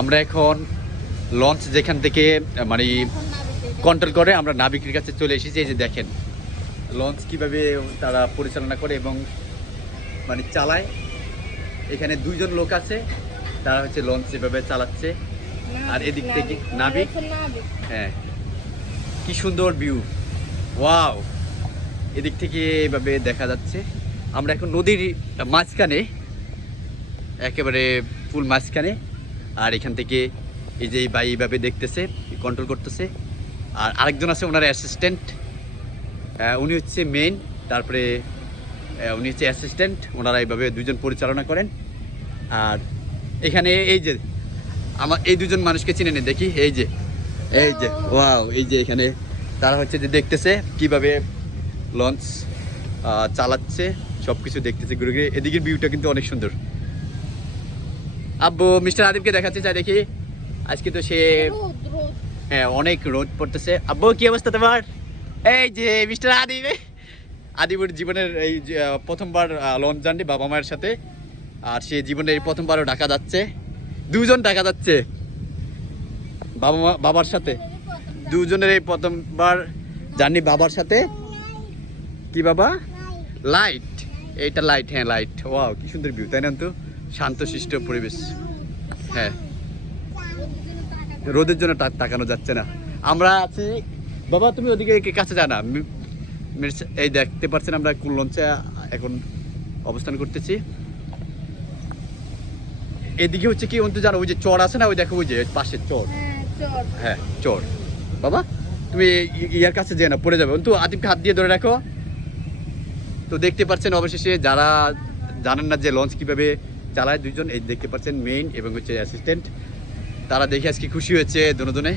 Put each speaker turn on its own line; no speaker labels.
আমরা এখন লঞ্চ যেখান থেকে মানে কন্ট্রোল করে আমরা নাবিকের কাছে চলে এসেছি। এই যে দেখেন লঞ্চ কীভাবে তারা পরিচালনা করে এবং মানে চালায়। এখানে দুইজন লোক আছে তারা হচ্ছে লঞ্চ এভাবে চালাচ্ছে। আর এদিক থেকে নাবিক? হ্যাঁ। কি সুন্দর ভিউ ওয়াও এদিক থেকে এভাবে দেখা যাচ্ছে। আমরা এখন নদীর মাঝখানে একেবারে ফুল মাঝখানে। আর এখান থেকে এই যে ভাই এইভাবে দেখতেছে কন্ট্রোল করতেছে। আর আরেকজন আছে, ওনার অ্যাসিস্ট্যান্ট উনি হচ্ছে মেন তারপরে উনি হচ্ছে অ্যাসিস্ট্যান্ট ওনারা এইভাবে দুজন পরিচালনা করেন। আর এখানে এই যে, আমার এই দুজন মানুষকে চিনে নে দেখি। এই যে এই যে ওয়াও এই যে এখানে তারা হচ্ছে যে দেখতেছে কীভাবে লঞ্চ চালাচ্ছে সব কিছু দেখতেছে। ঘুরে ঘুরে এদিকের ভিউটা কিন্তু অনেক সুন্দর। আব্বু মিস্টার আদিবকে দেখাচ্ছে চাই দেখি। আজকে তো সে হ্যাঁ অনেক রোদ পড়তেছে। আব্বু কি অবস্থা তোমার? এই যে মিস্টার আদিব। আদিবুর জীবনের এই প্রথমবার লঞ্চ জার্নি বাবা মায়ের সাথে। আর সে জীবনে এই প্রথমবারও ঢাকা যাচ্ছে। দুজন ঢাকা যাচ্ছে। বাবা মা বাবার সাথে। দুজনের এই প্রথমবার জার্নি বাবার সাথে। কি বাবা? লাইট এইটা লাইট হ্যাঁ লাইট ওয়াও কি সুন্দর ভিউ তাই না তো শান্তশিষ্ট পরিবেশ। হ্যাঁ। রোদের জন্য তাকানো যাচ্ছে না। আমরা আছি বাবা, তুমি ওদিকে কাছে যা না। এই দেখতে পাচ্ছেন আমরা কোন লঞ্চে এখন অবস্থান করতেছি। এদিকে হচ্ছে কি, অন্ত জানো, ওই যে চর আছে না, ওই দেখো, ওই যে পাশের চর। হ্যাঁ চোর। বাবা, তুমি ইয়ার কাছে যেয়ে না, পড়ে যাবে। অন্তু, আদিমকে হাত দিয়ে ধরে রাখো। তো দেখতে পাচ্ছেন অবশেষে যারা জানেন না যে লঞ্চ কীভাবে চালায় দুইজন, এই দেখতে পাচ্ছেন মেইন এবং হচ্ছে অ্যাসিস্ট্যান্ট তারা দেখে আজকে খুশি হয়েছে দুজনে